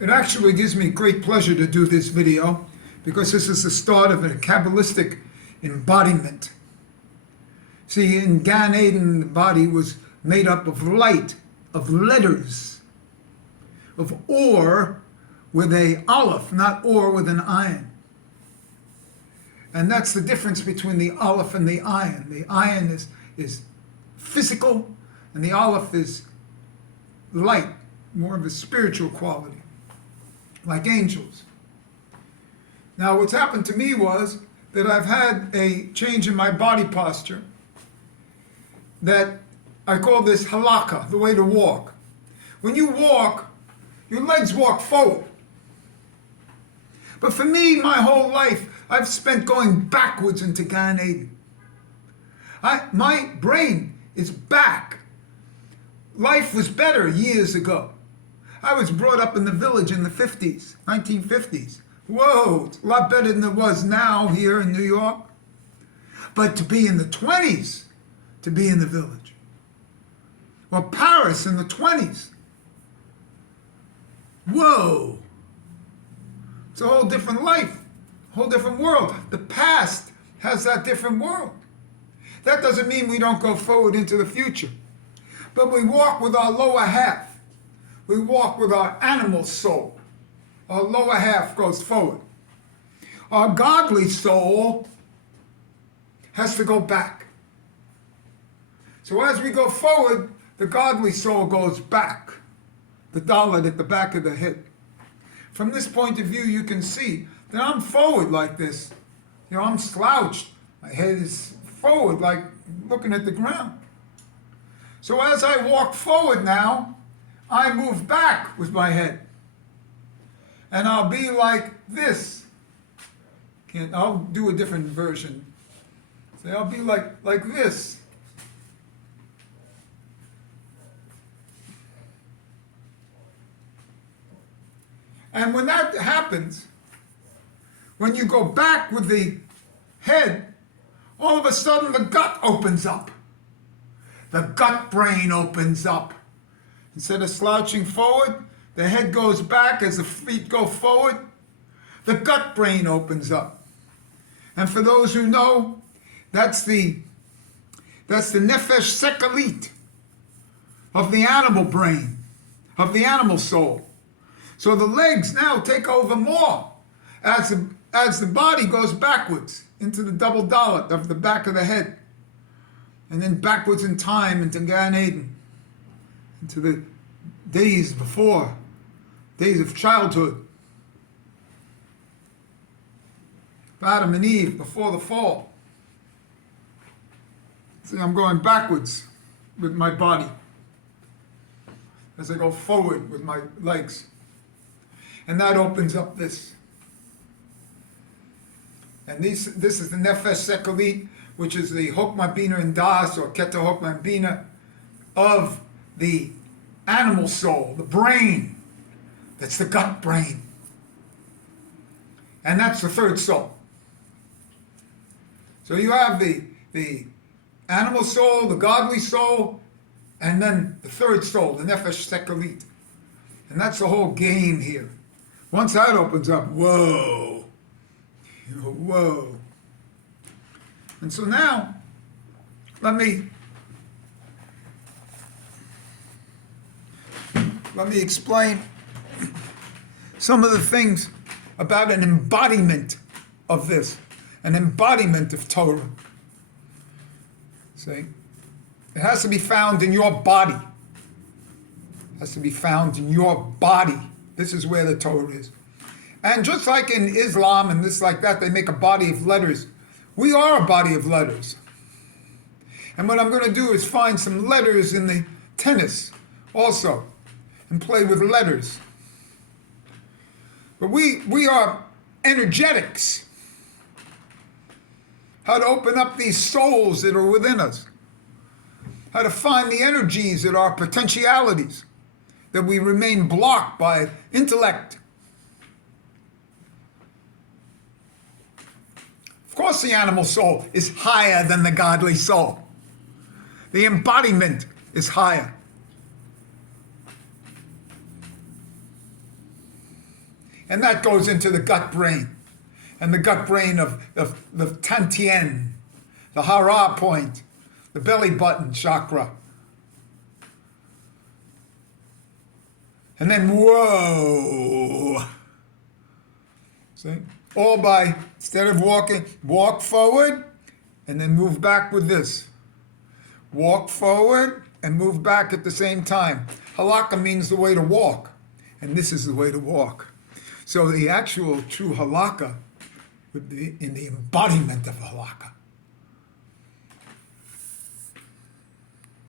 It actually gives me great pleasure to do this video because this is the start of a Kabbalistic embodiment. See, in Gan Eden, the body was made up of light, of letters, of or with a aleph, not or with an ayin. And that's the difference between the aleph and the ayin. The ayin is physical, and the aleph is light, more of a spiritual quality, like angels. Now, what's happened to me was that I've had a change in my body posture that I call this Halacha, the way to walk. When you walk, your legs walk forward. But for me, my whole life, I've spent going backwards into Gan Eden. My brain is back. Life was better years ago. I was brought up in the village in the 50s, 1950s. Whoa, it's a lot better than it was now here in New York. But to be in the 20s, to be in the village. Well, Paris in the 20s. Whoa. It's a whole different life, a whole different world. The past has that different world. That doesn't mean we don't go forward into the future. But we walk with our lower half. We walk with our animal soul. Our lower half goes forward. Our godly soul has to go back. So as we go forward, the godly soul goes back. The dalet at the back of the head. From this point of view, you can see that I'm forward like this. You know, I'm slouched. My head is forward, like looking at the ground. So as I walk forward now, I move back with my head. And I'll be like this. I'll do a different version. So I'll be like this. And when that happens, when you go back with the head, all of a sudden the gut opens up. The gut brain opens up. Instead of slouching forward, the head goes back as the feet go forward. The gut brain opens up. And for those who know, that's the nefesh sekalit of the animal brain, of the animal soul. So the legs now take over more as the body goes backwards into the double dalet of the back of the head. And then backwards in time into Gan Eden, into the days before, days of childhood. Adam and Eve before the fall. See, I'm going backwards with my body as I go forward with my legs. And that opens up this. And this is the nefesh sekalit, which is the Hokmah Bina and Das, or Keta Hokmah Bina, of the animal soul, the brain. That's the gut brain. And that's the third soul. So you have the animal soul, the godly soul, and then the third soul, the nefesh sekalit. And that's the whole game here. Once that opens up, whoa, whoa. And so now, let me explain some of the things about an embodiment of this, an embodiment of Torah. See, it has to be found in your body. It has to be found in your body. This is where the Torah is. And just like in Islam and this like that, they make a body of letters. We are a body of letters. And what I'm going to do is find some letters in the tennis also and play with letters. But we are energetics. How to open up these souls that are within us. How to find the energies that are potentialities, that we remain blocked by intellect. Of course the animal soul is higher than the godly soul. The embodiment is higher. And that goes into the gut brain. And the gut brain of the Tantien, the Hara point, the belly button chakra. And then, whoa. See? All by, instead of walking, walk forward and then move back with this. Walk forward and move back at the same time. Halacha means the way to walk. And this is the way to walk. So the actual true Halacha would be in the embodiment of Halacha.